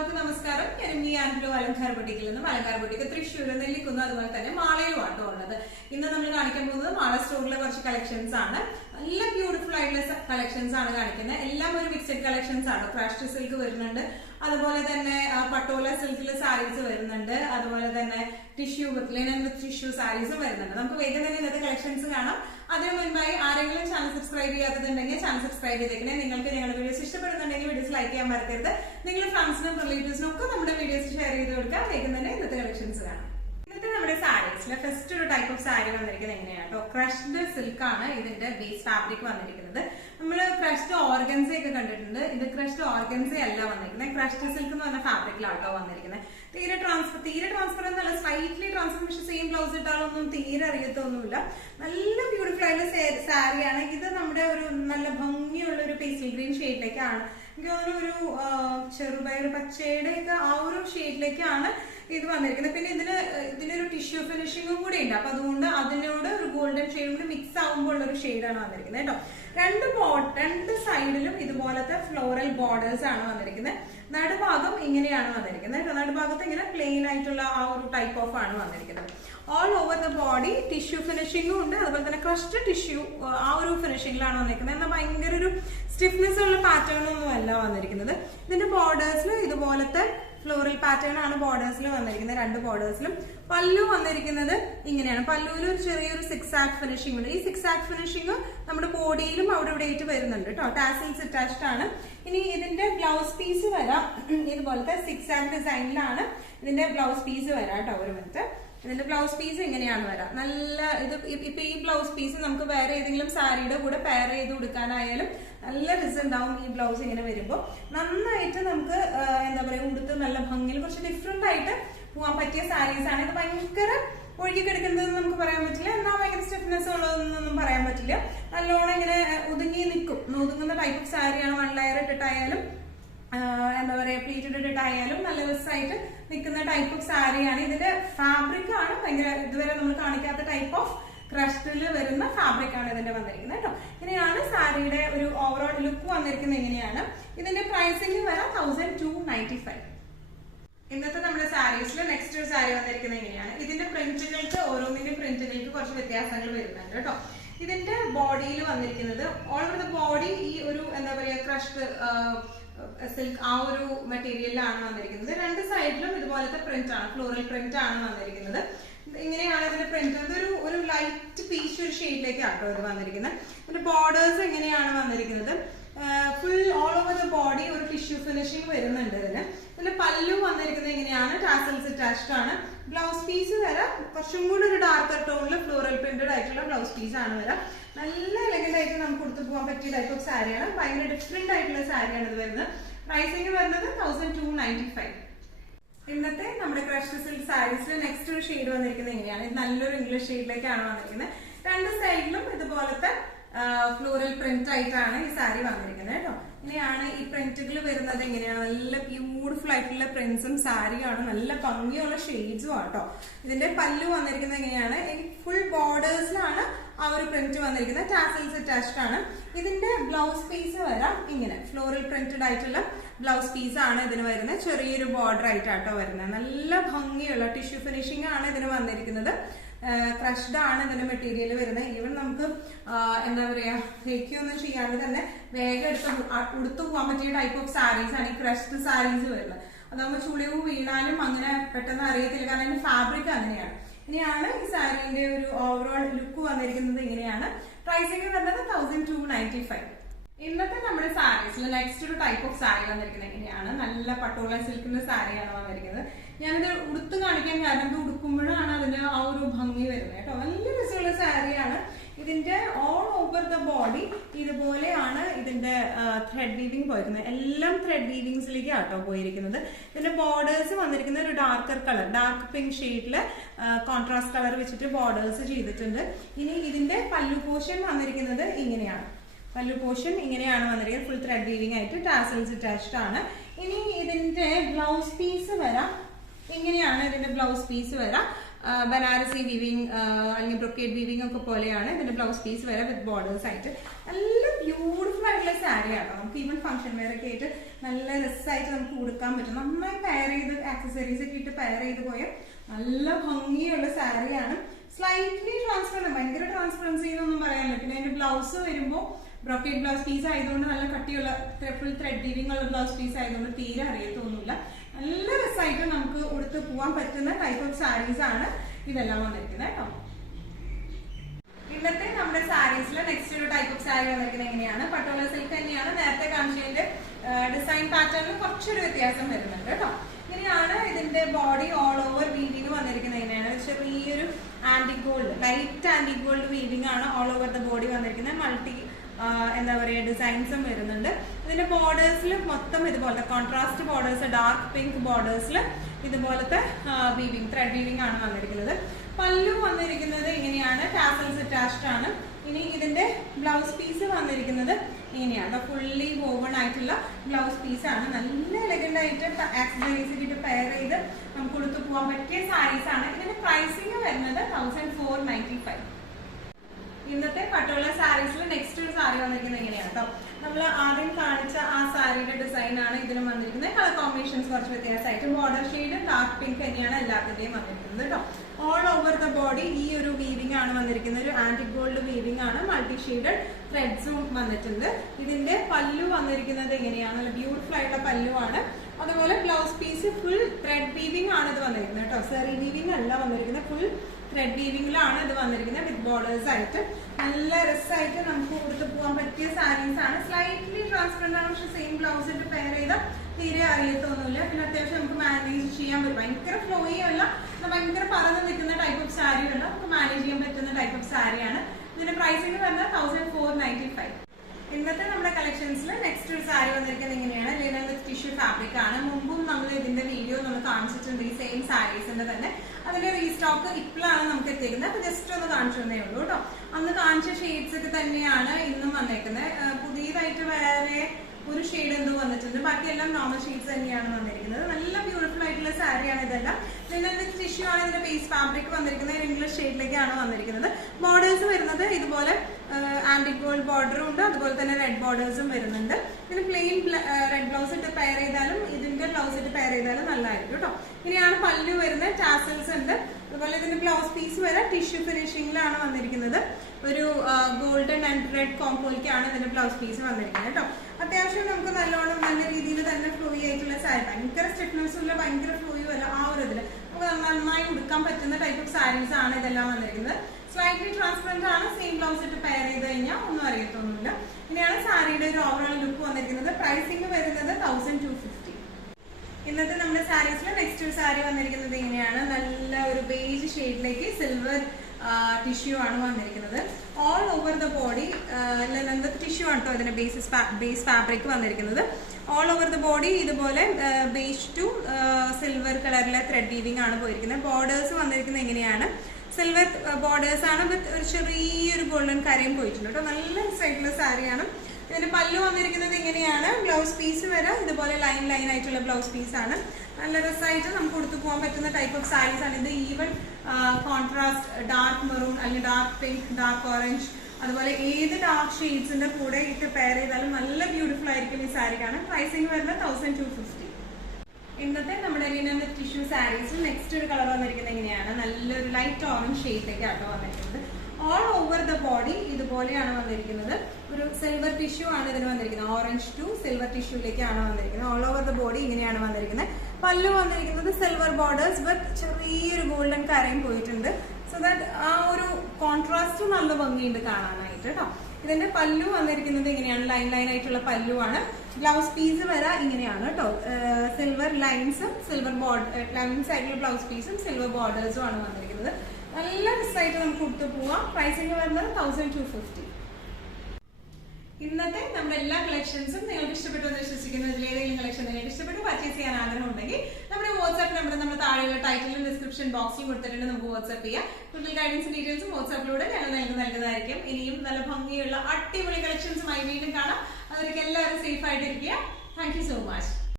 എല്ലാവർക്കും നമസ്കാരം. ഞാൻ ഈ ആൻഡ്രോ അലങ്കാര ബൊട്ടിക്കിൽ നിന്നും അലങ്കാര ബൊട്ടിക്ക് തൃശ്ശൂർ നെല്ലിക്കുന്ന് അതുപോലെ തന്നെ മാളയിലും ആട്ടോ ഉള്ളത്. ഇന്ന് നമ്മൾ കാണിക്കാൻ പോകുന്നത് മാള സ്റ്റോറിലെ കുറച്ച് കളക്ഷൻസ് ആണ്. നല്ല ബ്യൂട്ടിഫുൾ ആയിട്ടുള്ള കളക്ഷൻസ് ആണ് കാണിക്കുന്നത്. എല്ലാം ഒരു മിക്സഡ് കളക്ഷൻസ് ആണ്. ക്രഷ്ഡ് സിൽക്ക് വരുന്നുണ്ട്, അതുപോലെ തന്നെ പട്ടോല സിൽക്കിൽ സാരീസ് വരുന്നുണ്ട്, അതുപോലെ തന്നെ ടിഷ്യൂ ലിനൻ വിത്ത് ടിഷ്യൂ സാരീസും വരുന്നുണ്ട്. നമുക്ക് വേഗം തന്നെ ഇന്നത്തെ കളക്ഷൻസ് കാണാം. അതിനു മുൻപായി ആരെങ്കിലും ചാനൽ സബ്സ്ക്രൈബ് ചെയ്യാത്തതുണ്ടെങ്കിൽ ചാനൽ സബ്സ്ക്രൈബ് ചെയ്തേക്കണേ. നിങ്ങൾക്ക് ഞങ്ങളുടെ വീഡിയോസ് ഇഷ്ടപ്പെടുന്നുണ്ടെങ്കിൽ വീഡിയോസ് ലൈക്ക് ചെയ്യാൻ മറക്കരുത്. നിങ്ങൾ ഫ്രണ്ട്സിനും റിലേറ്റീവ്സിനും ഒക്കെ നമ്മുടെ വീഡിയോസ് ഷെയർ ചെയ്ത് കൊടുക്കാം. വേഗം തന്നെ ഇന്നത്തെ കളക്ഷൻസ് കാണാം. ഇന്നത്തെ നമ്മുടെ സാരീസിലെ ഫസ്റ്റ് ഒരു ടൈപ്പ് ഓഫ് സാരി വന്നിരിക്കുന്നത് എങ്ങനെയാണ് കേട്ടോ. ക്രഷ്ഡ് സിൽക്ക് ആണ് ഇതിന്റെ ബേസ് ഫാബ്രിക് വന്നിരിക്കുന്നത്. നമ്മൾ ക്രഷ്ഡ് ഓർഗൻസ ഒക്കെ കണ്ടിട്ടുണ്ട്. ഇത് ക്രഷ്ഡ് ഓർഗൻസ അല്ല വന്നിരിക്കുന്നത്, ക്രഷ്ഡ് സിൽക്ക് എന്ന് പറഞ്ഞ ഫാബ്രിക്കിലാട്ടോ വന്നിരിക്കുന്നത്. തീരെ ട്രാൻസ്ഫർ എന്നല്ല, സ്ലൈറ്റ്ലി ട്രാൻസ്ഫർമേഷൻ. സെയിം ബ്ലൗസ് ഇട്ടാലൊന്നും തീരെ അറിയത്തൊന്നുമില്ല. നല്ല ബ്യൂട്ടിഫുൾ ആയിട്ടുള്ള സാരിയാണ് ഇത്. നമ്മുടെ ഒരു നല്ല ഭംഗിയുള്ള ഒരു പേസ്റ്റൽ ഗ്രീൻ ഷെയ്ഡിലേക്കാണ്, എനിക്ക് തോന്നുന്നു ഒരു ചെറുപയർ പച്ചയുടെ ഒക്കെ ആ ഒരു ഷെയ്ഡിലേക്കാണ് ഇത് വന്നിരിക്കുന്നത്. പിന്നെ ഇതിനൊരു ടിഷ്യൂ ഫിനിഷിംഗും കൂടി ഉണ്ട്. അപ്പൊ അതുകൊണ്ട് അതിനോട് ഒരു ഗോൾഡൻ ഷെയ്ഡും കൂടി മിക്സ് ആകുമ്പോൾ ഉള്ള ഒരു ഷെയ്ഡാണ് വന്നിരിക്കുന്നത് കേട്ടോ. രണ്ട് സൈഡിലും ഇതുപോലത്തെ ഫ്ലോറൽ ബോർഡേഴ്സ് ആണ് വന്നിരിക്കുന്നത്. നടുഭാഗം ഇങ്ങനെയാണ് വന്നിരിക്കുന്നത് കേട്ടോ. നടുഭാഗത്ത് ഇങ്ങനെ പ്ലെയിൻ ആയിട്ടുള്ള ആ ഒരു ടൈപ്പ് ഓഫ് ആണ് വന്നിരിക്കുന്നത്. All over the body tissue ഫിനിഷിംഗും ഉണ്ട്, അതുപോലെ തന്നെ ക്രഷ്ഡ് ടിഷ്യൂ ആ ഒരു ഫിനിഷിംഗിലാണ് വന്നിരിക്കുന്നത്. എന്നാൽ ഭയങ്കര ഒരു സ്റ്റിഫ്നെസ് ഉള്ള പാറ്റേൺ ഒന്നും അല്ല വന്നിരിക്കുന്നത്. ഇതിന്റെ ബോർഡേഴ്സിൽ ഇതുപോലത്തെ ഫ്ലോറൽ പാറ്റേൺ ആണ് ബോർഡേഴ്സിൽ വന്നിരിക്കുന്നത്. രണ്ട് ബോർഡേഴ്സിലും പല്ലു വന്നിരിക്കുന്നത് ഇങ്ങനെയാണ്. പല്ലുവിൽ ഒരു ചെറിയൊരു സിക്സ് ആക്ട് ഫിനിഷിംഗ് ഉണ്ട്. ഈ സിക്സ് ആക്ട് ഫിനിഷിംഗ് നമ്മുടെ ബോഡിയിലും അവിടെ ഇവിടെ ആയിട്ട് വരുന്നുണ്ട് കേട്ടോ. ടാസിൽസ് അറ്റാച്ച്ഡ് ആണ്. ഇനി ഇതിന്റെ ബ്ലൗസ് പീസ് വരാം. ഇതുപോലത്തെ സിക്സ് ആക്ട് ഡിസൈനിലാണ് ഇതിന്റെ ബ്ലൗസ് പീസ് വരാം കേട്ടോ. ഒരു മിനിറ്റ്. ഇതിന്റെ ബ്ലൗസ് പീസ് ഇങ്ങനെയാണ് വരാം. നല്ല ഇത് ഇപ്പൊ ഈ ബ്ലൗസ് പീസ് നമുക്ക് വേറെ ഏതെങ്കിലും സാരിയുടെ കൂടെ പെയർ ചെയ്ത് കൊടുക്കാനായാലും നല്ല റിസൾട്ട് ഉണ്ടാവും. ഈ ബ്ലൗസ് ഇങ്ങനെ വരുമ്പോൾ നന്നായിട്ട് നമുക്ക് എന്താ പറയുക, ഉടുത്ത് നല്ല ഭംഗിയിൽ കുറച്ച് ഡിഫറെന്റ് ആയിട്ട് പോകാൻ പറ്റിയ സാരീസ് ആണ്. ഇത് ഭയങ്കര ഒഴുകി കിടക്കുന്നതെന്ന് നമുക്ക് പറയാൻ പറ്റില്ല, എന്നാൽ ഭയങ്കര സ്റ്റിഫ്നെസ് ഉള്ളതെന്നൊന്നും പറയാൻ പറ്റില്ല. നല്ലോണം ഇങ്ങനെ ഒതുങ്ങി നിൽക്കും. ഒതുങ്ങുന്ന ടൈപ്പ് ഓഫ് സാരിയാണ്. വൺ ലെയർ ഇട്ടിട്ടായാലും എന്താ പറയാ പ്ലീറ്റഡ് ഇട്ടിട്ടായാലും നല്ല രസമായിട്ട് നിൽക്കുന്ന ടൈപ്പ് ഓഫ് സാരിയാണ്. ഇതിന്റെ ഫാബ്രിക് ആണ് ഭയങ്കര ഇതുവരെ നമ്മൾ കാണിക്കാത്ത ടൈപ്പ് ഓഫ് ക്രഷ്ഡിൽ വരുന്ന ഫാബ്രിക് ആണ് ഇതിന്റെ വന്നിരിക്കുന്നത് കേട്ടോ. ഇങ്ങനെയാണ് സാരിയുടെ ഒരു ഓവറോൾ ലുക്ക് വന്നിരിക്കുന്നത്. എങ്ങനെയാണ് ഇതിന്റെ പ്രൈസിംഗ് വരാം 1295. ഇന്നത്തെ നമ്മുടെ സാരീസിൽ നെക്സ്റ്റ് ഒരു സാരി വന്നിരിക്കുന്നത് എങ്ങനെയാണ്. ഇതിന്റെ പ്രിന്റുകൾക്ക് ഓരോന്നിന്റെ പ്രിന്റുകൾക്ക് കുറച്ച് വ്യത്യാസങ്ങൾ വരുന്നുണ്ട് കേട്ടോ. ഇതിന്റെ ബോഡിയിൽ വന്നിരിക്കുന്നത് ഓൾ ഓവർ ദ ബോഡി ഈ ഒരു എന്താ പറയാ ക്രഷ്ഡ് സിൽക്ക് ആ ഒരു മെറ്റീരിയലിലാണ് വന്നിരിക്കുന്നത്. രണ്ട് സൈഡിലും ഇതുപോലത്തെ പ്രിന്റ് ആണ്, ഫ്ലോറൽ പ്രിന്റ് ആണ് വന്നിരിക്കുന്നത്. ഇങ്ങനെയാണ് ഇതിന്റെ പ്രിന്റ്. ഇതൊരു ഒരു ലൈറ്റ് പീച്ച് ഒരു ഷെയ്ഡിലേക്കാട്ടോ ഇത് വന്നിരിക്കുന്നത്. ഇതിന്റെ ബോർഡേഴ്സ് എങ്ങനെയാണ് വന്നിരിക്കുന്നത്, full all over the body ഒരു ടിഷ്യൂ ഫിനിഷിംഗ് വരുന്നുണ്ട് ഇതിന്. ഇതിന്റെ പല്ലു വന്നിരിക്കുന്നത് എങ്ങനെയാണ്, ടാസൽസ് അറ്റാച്ച്ഡ് ആണ്. ബ്ലൗസ് പീസ് വരാം കുറച്ചും കൂടി ഒരു ഡാർക്കർ ടോണിൽ ഫ്ലോറൽ പ്രിന്റഡ് ആയിട്ടുള്ള ബ്ലൗസ് പീസ് ആണ് വരാം. നല്ല എലഗന്റ് ആയിട്ട് നമുക്ക് കൊടുത്തു പോകാൻ പറ്റിയ ടൈപ്പ് ഓഫ് സാരിയാണ്. ഭയങ്കര ഡിഫറെന്റ് ആയിട്ടുള്ള സാരിയാണ് ഇത് വരുന്നത്. പ്രൈസിംഗ് വരുന്നത് 1295. ഇന്നത്തെ നമ്മുടെ ക്രഷ്ഡ് സിൽക്ക് സാരീസിൽ നെക്സ്റ്റ് ഒരു ഷെയ്ഡ് വന്നിരിക്കുന്നത് എങ്ങനെയാണ്. ഇത് നല്ലൊരു ഇംഗ്ലീഷ് ഷെയ്ഡിലേക്കാണ് വന്നിരിക്കുന്നത്. രണ്ട് സൈഡിലും ഇതുപോലത്തെ ഫ്ലോറൽ പ്രിന്റ് ആയിട്ടാണ് ഈ സാരി വന്നിരിക്കുന്നത് കേട്ടോ. ഇങ്ങനെയാണ് ഈ പ്രിന്റുകൾ വരുന്നത്. എങ്ങനെയാണ് നല്ല ബ്യൂട്ടിഫുൾ ആയിട്ടുള്ള പ്രിന്റ്സും സാരിയാണ്, നല്ല ഭംഗിയുള്ള ഷെയ്ഡ്സും ആട്ടോ. ഇതിന്റെ പല്ലു വന്നിരിക്കുന്നത് എങ്ങനെയാണ്, ഫുൾ ബോർഡേഴ്സിലാണ് ആ ഒരു പ്രിന്റ് വന്നിരിക്കുന്നത്. ടാസൽസ് അറ്റാച്ച്ഡ് ആണ്. ഇതിന്റെ ബ്ലൗസ് പീസ് വരാം ഇങ്ങനെ ഫ്ലോറൽ പ്രിന്റഡ് ആയിട്ടുള്ള ബ്ലൗസ് പീസ് ആണ് ഇതിന് വരുന്നത്. ചെറിയൊരു ബോർഡർ ആയിട്ടാട്ടോ വരുന്നത്. നല്ല ഭംഗിയുള്ള ടിഷ്യൂ ഫിനിഷിംഗ് ആണ് ഇതിന് വന്നിരിക്കുന്നത്. ക്രഷ്ഡ് ആണ് ഇതിന്റെ മെറ്റീരിയൽ വരുന്നത്. ഈവൻ നമുക്ക് എന്താ പറയാ തേക്കൊന്നും ചെയ്യാണ്ട് തന്നെ വേഗം ഉടുത്തു പോകാൻ പറ്റിയ ടൈപ്പ് ഓഫ് സാരീസ് ആണ് ഈ ക്രഷ്ഡ് സാരീസ് വരുന്നത്. അതാകുമ്പോൾ ചുളിവ് വീണാലും അങ്ങനെ പെട്ടെന്ന് അറിയത്തില്ല, കാരണം അതിന്റെ ഫാബ്രിക് അങ്ങനെയാണ്. ഇനിയാണ് ഈ സാരീന്റെ ഒരു ഓവറോൾ ലുക്ക് വന്നിരിക്കുന്നത്. ഇങ്ങനെയാണ് പ്രൈസിംഗ് വരുന്നത് 1295. ഇന്നത്തെ നമ്മുടെ സാരീസിൽ നെക്സ്റ്റ് ഒരു ടൈപ്പ് ഓഫ് സാരി വന്നിരിക്കുന്നത് എങ്ങനെയാണ്, നല്ല പട്ടോള സിൽക്കിന്റെ സാരിയാണ് വന്നിരിക്കുന്നത്. ഞാനിത് ഉടുത്ത് കാണിക്കാൻ കാരണം ഇത് ഉടുക്കുമ്പോഴാണ് അതിന്റെ ആ ഒരു ഭംഗി വരുന്നത് കേട്ടോ. നല്ല രസമുള്ള സാരിയാണ്. ഇതിന്റെ ഓൾ ഓവർ ദ ബോഡി ഇതുപോലെയാണ് ഇതിന്റെ ത്രെഡ് വീവിംഗ് പോയിരിക്കുന്നത്. എല്ലാം ത്രെഡ് വീവിങ്സിലേക്ക് ആട്ടോ പോയിരിക്കുന്നത്. ഇതിന്റെ ബോർഡേഴ്സ് വന്നിരിക്കുന്നത് ഒരു ഡാർക്കർ കളർ, ഡാർക്ക് പിങ്ക് ഷെയ്ഡില് കോൺട്രാസ്റ്റ് കളർ വെച്ചിട്ട് ബോർഡേഴ്സ് ചെയ്തിട്ടുണ്ട്. ഇനി ഇതിന്റെ പല്ലു പോർഷൻ വന്നിരിക്കുന്നത് ഇങ്ങനെയാണ്. പല്ലു പോർഷൻ ഇങ്ങനെയാണ് വന്നിരിക്കുന്നത്. ഫുൾ ത്രെഡ് വീവിംഗ് ആയിട്ട് ടാസൽസ് അറ്റാച്ച്ഡ് ആണ്. ഇനി ഇതിന്റെ ബ്ലൗസ് പീസ് വരാം ഇങ്ങനെയാണ്. ഇതിന്റെ ബ്ലൗസ് പീസ് വരാം ബനാറസി വീവിംഗ് അല്ലെങ്കിൽ ബ്രൊക്കേഡ് വീവിംഗ് ഒക്കെ പോലെയാണ് ഇതിന്റെ ബ്ലൗസ് പീസ് വരാം വിത്ത് ബോർഡേഴ്സ് ആയിട്ട്. നല്ല ബ്യൂട്ടിഫുൾ ആയിട്ടുള്ള സാരി ആട്ടോ. നമുക്ക് ഈവൻ ഫംഗ്ഷൻ വെയർ ഒക്കെ ആയിട്ട് നല്ല രസമായിട്ട് നമുക്ക് കൊടുക്കാൻ പറ്റും. നന്നായി പെയർ ചെയ്ത് ആക്സസറീസ് ഒക്കെ ഇട്ട് പെയർ ചെയ്ത് പോയ നല്ല ഭംഗിയുള്ള സാരിയാണ്. സ്ലൈറ്റ്ലി ട്രാൻസ്പെറന്റ്, ഭയങ്കര ട്രാൻസ്പെറൻസി എന്നൊന്നും പറയാനില്ല. പിന്നെ അതിന്റെ ബ്ലൗസ് വരുമ്പോൾ ബ്രോക്കേഡ് ബ്ലൗസ് പീസ് ആയതുകൊണ്ട് നല്ല കട്ടിയുള്ള ഫുൾ ത്രെഡ് വീവിംഗ് ഉള്ള ബ്ലൗസ് പീസ് ആയതുകൊണ്ട് തീരെ അറിയത്തൊന്നുമില്ല. നല്ല രസമായിട്ട് നമുക്ക് ഉടുത്ത് പോകാൻ പറ്റുന്ന ടൈപ്പ് ഓഫ് സാരീസ് ആണ് ഇതെല്ലാം വന്നിരിക്കുന്നത് കേട്ടോ. ഇന്നത്തെ നമ്മുടെ സാരീസിൽ നെക്സ്റ്റ് ഒരു ടൈപ്പ് ഓഫ് സാരി വന്നിരിക്കുന്നത് എങ്ങനെയാണ്, പട്ടോള സിൽക്ക് തന്നെയാണ്. നേരത്തെ കാണിച്ചതിന്റെ ഡിസൈൻ പാറ്റേണിൽ കുറച്ചൊരു വ്യത്യാസം വരുന്നുണ്ട് കേട്ടോ. ഇങ്ങനെയാണ് ഇതിന്റെ ബോഡി ഓൾ ഓവർ വീവിംഗ് വന്നിരിക്കുന്നത്. എങ്ങനെയാണ് ചെറിയൊരു antique gold, light antique gold weaving ആണ് ഓൾ ഓവർ ദ ബോഡി വന്നിരിക്കുന്നത്. മൾട്ടി എന്താ പറയുക ഡിസൈൻസും വരുന്നുണ്ട്. ഇതിന്റെ ബോർഡേഴ്സിൽ മൊത്തം ഇതുപോലത്തെ കോൺട്രാസ്റ്റ് ബോർഡേഴ്സ്, ഡാർക്ക് പിങ്ക് ബോർഡേഴ്സിൽ ഇതുപോലത്തെ വീവിംഗ്, ത്രെഡ് വീവിംഗ് ആണ് വന്നിരിക്കുന്നത്. പല്ലു വന്നിരിക്കുന്നത് ഇങ്ങനെയാണ്, ടാസൽസ് അറ്റാച്ച്ഡ് ആണ്. ഇനി ഇതിന്റെ ബ്ലൗസ് പീസ് വന്നിരിക്കുന്നത് ഇങ്ങനെയാണ്, ഫുള്ളി വോവൺ ആയിട്ടുള്ള ബ്ലൗസ് പീസ് ആണ്. നല്ല എലഗന്റ് ആയിട്ട് ആക്സസറീസ് ഇട്ട് പെയർ ചെയ്ത് നമുക്ക് കൊടുത്തു പോകാൻ പറ്റിയ സാരീസ് ആണ്. ഇതിന്റെ പ്രൈസിങ് വരുന്നത് 1495. ഇന്നത്തെ പട്ടോള സാരീസിൽ നെക്സ്റ്റ് ഒരു സാരി വന്നിരിക്കുന്നത് എങ്ങനെയാണ് കേട്ടോ. നമ്മൾ ആദ്യം കാണിച്ച ആ സാരിയുടെ ഡിസൈൻ ആണ് ഇതിലും വന്നിരിക്കുന്നത്. കളർ കോമ്പിനേഷൻസ് കുറച്ച് വ്യത്യാസമായിട്ട് ബോർഡർ ഷെയ്ഡ് ഡാർക്ക് പിങ്ക് തന്നെയാണ് എല്ലാത്തിന്റെയും വന്നിരിക്കുന്നത് കേട്ടോ. ഓൾ ഓവർ ദ ബോഡി ഈ ഒരു വീവിംഗ് ആണ് വന്നിരിക്കുന്നത്. ഒരു ആന്റിക് ഗോൾഡ് വീവിംഗ് ആണ്, മൾട്ടി ഷെയ്ഡഡ് ത്രെഡ്സും വന്നിട്ടുണ്ട്. ഇതിന്റെ പല്ലു വന്നിരിക്കുന്നത് എങ്ങനെയാണ്, നല്ല ബ്യൂട്ടിഫുൾ ആയിട്ടുള്ള പല്ലു ആണ്. അതുപോലെ blouse piece full thread weaving ആണ് ഇത് വന്നിരിക്കുന്നത് കേട്ടോ. സെറി വീവിംഗ് അല്ല വന്നിരിക്കുന്നത്, ഫുൾ ത്രെഡ് വീവിംഗിലാണ് ഇത് വന്നിരിക്കുന്നത് വിത്ത് ബോർഡേഴ്സ് ആയിട്ട്. നല്ല രസമായിട്ട് നമുക്ക് കൊടുത്തു പോകാൻ പറ്റിയ സാരീസ് ആണ്. സ്ലൈറ്റ്ലി ട്രാൻസ്പെറന്റ് ആണ്, പക്ഷെ സെയിം ബ്ലൗസ് ഇട്ട് പെയർ ചെയ്ത തീരെ അറിയത്തൊന്നുമില്ല. പിന്നെ അത്യാവശ്യം നമുക്ക് മാനേജ് ചെയ്യാൻ പറ്റും. ഭയങ്കര ഫ്ലോയി അല്ല, ഭയങ്കര പറന്ന് നിൽക്കുന്ന ടൈപ്പ് ഓഫ് സാരി അല്ല, നമുക്ക് മാനേജ് ചെയ്യാൻ പറ്റുന്ന ടൈപ്പ് ഓഫ് സാരിയാണ്. ഇതിന്റെ പ്രൈസിംഗ് വരുന്നത് 1495. ഇന്നത്തെ നമ്മുടെ കളക്ഷൻസിൽ നെക്സ്റ്റ് ഒരു സാരി വന്നിരിക്കുന്നത് ഇങ്ങനെയാണ്, ലിനൻ വിത്ത് ടിഷ്യൂ ഫാബ്രിക് ആണ്. മുമ്പും നമ്മൾ ഇതിന്റെ വീഡിയോ നമ്മൾ കാണിച്ചിട്ടുണ്ട് ഈ സെയിം സാരീസിന്റെ തന്നെ. അതിന്റെ റീസ്റ്റോക്ക് ഇപ്പോഴാണ് നമുക്ക് എത്തിക്കുന്നത്. അപ്പൊ ജസ്റ്റ് ഒന്ന് കാണിച്ചു തന്നേ ഉള്ളൂ കേട്ടോ. അന്ന് കാണിച്ച ഷെയ്ഡ്സ് ഒക്കെ തന്നെയാണ് ഇന്നും വന്നേക്കുന്നത്. പുതിയതായിട്ട് വേറെ ഒരു ഷെയ്ഡ് എന്തോ വന്നിട്ടുണ്ട്, ബാക്കിയെല്ലാം നോർമൽ ഷെയ്ഡ്സ് തന്നെയാണ് വന്നിരിക്കുന്നത്. നല്ല ബ്യൂട്ടിഫുൾ ആയിട്ടുള്ള സാരിയാണ് ഇതെല്ലാം. ലിനൻ വിത്ത് ടിഷ്യൂ ആണ് ഇതിന്റെ ബേസ് ഫാബ്രിക് വന്നിരിക്കുന്നത്. ഇംഗ്ലീഷ് ഷെയ്ഡിലേക്കാണ് വന്നിരിക്കുന്നത്. ബോർഡേഴ്സ് വരുന്നത് ഇതുപോലെ ആന്റിക് ഗോൾഡ് ബോർഡറും ഉണ്ട്, അതുപോലെ തന്നെ റെഡ് ബോർഡേഴ്സും വരുന്നുണ്ട്. ഇതിന് പ്ലെയിൻ റെഡ് ബ്ലൗസ് ഇട്ട് പെയർ ചെയ്താലും ഇതിന്റെ ബ്ലൗസ് ഇട്ട് പെയർ ചെയ്താലും നല്ലതായിരിക്കും കേട്ടോ. ഇനിയാണ് പല്ലു വരുന്നത്, ടാസൽസ് ഉണ്ട്. അതുപോലെ ഇതിന്റെ ബ്ലൗസ് പീസ് വരെ ടിഷ്യൂ ഫിനിഷിംഗിലാണ് വന്നിരിക്കുന്നത്. ഒരു ഗോൾഡൻ ആൻഡ് റെഡ് കോമ്പോയ്ക്കാണ് ഇതിന്റെ ബ്ലൗസ് പീസ് വന്നിരിക്കുന്നത് കേട്ടോ. അത്യാവശ്യം നമുക്ക് നല്ലോണം നല്ല രീതിയിൽ തന്നെ ഫ്ലോയി ആയിട്ടുള്ള സാരി, ഭയങ്കര സ്റ്റിഫ്നെസ്സും ഇല്ല ഭയങ്കര ഫ്ലോയും അല്ല, ആ ഒരു ഇതിൽ നമുക്ക് നന്നായി ഉടുക്കാൻ പറ്റുന്ന ടൈപ്പ് ഓഫ് സാരീസ് ആണ് ഇതെല്ലാം വന്നിരിക്കുന്നത്. സ്ലൈറ്റ്ലി ട്രാൻസ്പെറന്റ് ആണ്, സെയിം ബ്ലൗസ് ഇട്ട് പെയർ ചെയ്ത് കഴിഞ്ഞാൽ ഒന്നും അറിയത്തൊന്നുമില്ല. ഇനിയാണ് സാരിയുടെ ഒരു ഓവറോൾ ലുക്ക് വന്നിരിക്കുന്നത്. പ്രൈസിംഗ് വരുന്നത് 1250. ഇന്നത്തെ നമ്മുടെ സാരീസിൽ നെക്സ്റ്റ് ഒരു സാരി വന്നിരിക്കുന്നത് ഇങ്ങനെയാണ്, നല്ല ഒരു ബേജ് ഷെയ്ഡിലേക്ക് സിൽവർ ടിഷ്യൂ ആണ് വന്നിരിക്കുന്നത്. All over the body Lennon with tissue ആണ് കേട്ടോ ഇതിന്റെ ബേസ് ഫാബ്രിക് വന്നിരിക്കുന്നത്. ഓൾ ഓവർ ദ ബോഡി ഇതുപോലെ ബേജ് ടു സിൽവർ കളറിലെ ത്രെഡ് വീവിംഗ് ആണ് പോയിരിക്കുന്നത്. ബോർഡേഴ്സ് വന്നിരിക്കുന്നത് എങ്ങനെയാണ്, സിൽവർ ബോർഡേഴ്സ് ആണ് വിത്ത് ഒരു ചെറിയൊരു ഗോൾഡൻ കരയും പോയിട്ടുണ്ട് കേട്ടോ. നല്ല സൈഡിലുള്ള സാരിയാണ്. ഇതിന്റെ പല്ലു വന്നിരിക്കുന്നത് ഇങ്ങനെയാണ്. ബ്ലൗസ് പീസ് വരെ ഇതുപോലെ ലൈൻ ആയിട്ടുള്ള ബ്ലൗസ് പീസ് ആണ്. നല്ല രസമായിട്ട് നമുക്ക് കൊടുത്തു പോകാൻ പറ്റുന്ന ടൈപ്പ് ഓഫ് സാരീസ് ആണ് ഇത്. ഈവൻ കോൺട്രാസ്റ്റ് ഡാർക്ക് മെറൂൺ അല്ലെങ്കിൽ ഡാർക്ക് പിങ്ക്, ഡാർക്ക് ഓറഞ്ച്, അതുപോലെ ഏത് ഡാർക്ക് ഷെയ്ഡ്സിന്റെ കൂടെ ഇട്ട് പെയർ ചെയ്താലും നല്ല ബ്യൂട്ടിഫുൾ ആയിരിക്കും ഈ സാരിക്കാണ്. പ്രൈസിംഗ് വരുന്നത് 1250. ഇന്നത്തെ നമ്മുടെ ലിനൻ വിത്ത് ടിഷ്യൂ സാരീസിൽ നെക്സ്റ്റ് ഒരു കളർ വന്നിരിക്കുന്നത് എങ്ങനെയാണ്, നല്ലൊരു ലൈറ്റ് ഓറഞ്ച് ഷെയ്ഡിലേക്കാട്ടോ വന്നിരിക്കുന്നത്. ഓൾ ഓവർ ദ ബോഡി ഇതുപോലെയാണ് വന്നിരിക്കുന്നത്. ഒരു സിൽവർ ടിഷ്യൂ ആണ് ഇതിന് വന്നിരിക്കുന്നത്. ഓറഞ്ച് ടു സിൽവർ ടിഷ്യൂലേക്കാണ് വന്നിരിക്കുന്നത്. ഓൾ ഓവർ ദ ബോഡി ഇങ്ങനെയാണ് വന്നിരിക്കുന്നത്. പല്ലു വന്നിരിക്കുന്നത് സിൽവർ ബോർഡേഴ്സ് വിത്ത് ചെറിയൊരു ഗോൾഡൻ കരയും പോയിട്ടുണ്ട്. സോ ദാറ്റ് ആ ഒരു കോൺട്രാസ്റ്റ് നല്ല ഭംഗിയുണ്ട് കാണാനായിട്ട് കേട്ടോ. ഇതിന്റെ പല്ലു വന്നിരിക്കുന്നത് ഇങ്ങനെയാണ്, ലൈൻ ആയിട്ടുള്ള പല്ലു ആണ്. ബ്ലൗസ് പീസ് വരെ ഇങ്ങനെയാണ് കേട്ടോ. സിൽവർ ലൈൻസും സിൽവർ ലൈൻസ് ആയിട്ടുള്ള ബ്ലൗസ് പീസും സിൽവർ ബോർഡേഴ്സും ആണ് വന്നിരിക്കുന്നത്. നല്ല രസമായിട്ട് നമുക്ക് കൊടുത്തു പോവാം. പ്രൈസിംഗ് വരുന്നത് 1250. ഇന്നത്തെ നമ്മുടെ എല്ലാ കളക്ഷൻസും നിങ്ങൾക്ക് ഇഷ്ടപ്പെട്ടു എന്ന് വിശ്വസിക്കുന്നു. ഇതിലേതെങ്കിലും കളക്ഷൻ നിങ്ങൾക്ക് ഇഷ്ടപ്പെട്ടു പർച്ചേസ് ചെയ്യാൻ ആഗ്രഹം ഉണ്ടെങ്കിൽ നമ്മുടെ വാട്സ്ആപ്പ് നമ്പർ നമ്മുടെ താഴെയുള്ള ടൈറ്റിലും ഡിസ്ക്രിപ്ഷൻ ബോക്സിലും കൊടുത്തിട്ടുണ്ട്. നമുക്ക് വാട്സ്ആപ്പ് ചെയ്യാം. കൂടുതൽ ഗൈഡൻസും ഡീറ്റെയിൽസും വാട്സ്ആപ്പിലൂടെ ഞങ്ങൾ നൽകുന്നതായിരിക്കും. ഇനിയും നല്ല ഭംഗിയുള്ള അടിപൊളി കളക്ഷൻസുമായി വീണ്ടും കാണാം. അവർക്ക് എല്ലാവരും സേഫ് ആയിട്ടിരിക്കുക. Thank you so much.